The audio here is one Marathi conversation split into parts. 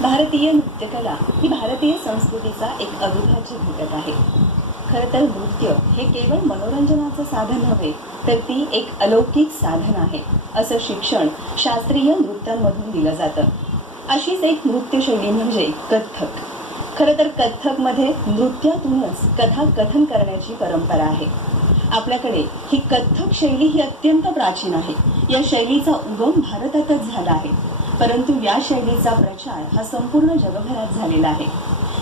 भारतीय नृत्यकला ही भारतीय संस्कृतीचा एक अविभाज्य घटक आहे. खरं तर नृत्य हे केवळ मनोरंजनाचं साधन नव्हे, तर ती एक अलौकिक साधन आहे असं शिक्षण शास्त्रीय नृत्यांमधून दिलं जातं. अशीच एक नृत्यशैली म्हणजे कथ्थक. खरं तर कथ्थकमध्ये नृत्यातूनच कथाकथन करण्याची परंपरा आहे. आपल्याकडे ही कथ्थक शैली ही अत्यंत प्राचीन आहे. या शैलीचा उगम भारतातच झाला आहे, परंतु या शैलीचा प्रचार हा संपूर्ण जगभरात झालेला आहे.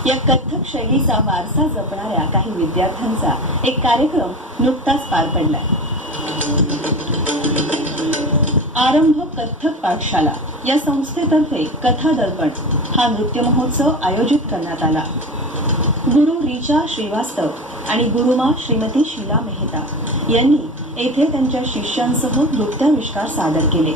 या कथ्थक शैलीचा वारसा जपणाऱ्या काही विद्यार्थ्यांचा एक कार्यक्रम नुकताच पार पडला. आरंभ कथ्थक पाठशाला या संस्थेतर्फे कथा दर्पण हा नृत्य महोत्सव आयोजित करण्यात आला. गुरु रीचा श्रीवास्तव आणि गुरुमा श्रीमती शीला मेहता यांनी येथे त्यांच्या शिष्यांसह नृत्याविष्कार सादर केले.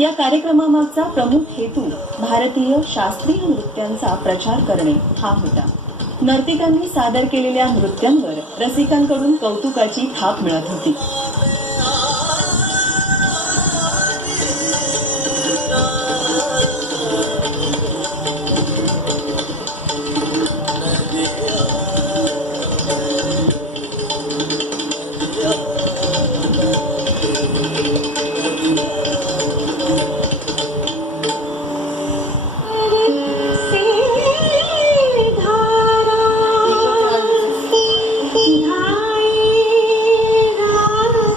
या कार्यक्रमामागचा प्रमुख हेतू भारतीय शास्त्रीय नृत्यांचा प्रचार करणे हा होता. नर्तिकांनी सादर केलेल्या नृत्यांवर रसिकांकडून कौतुकाची थाप मिळत होती.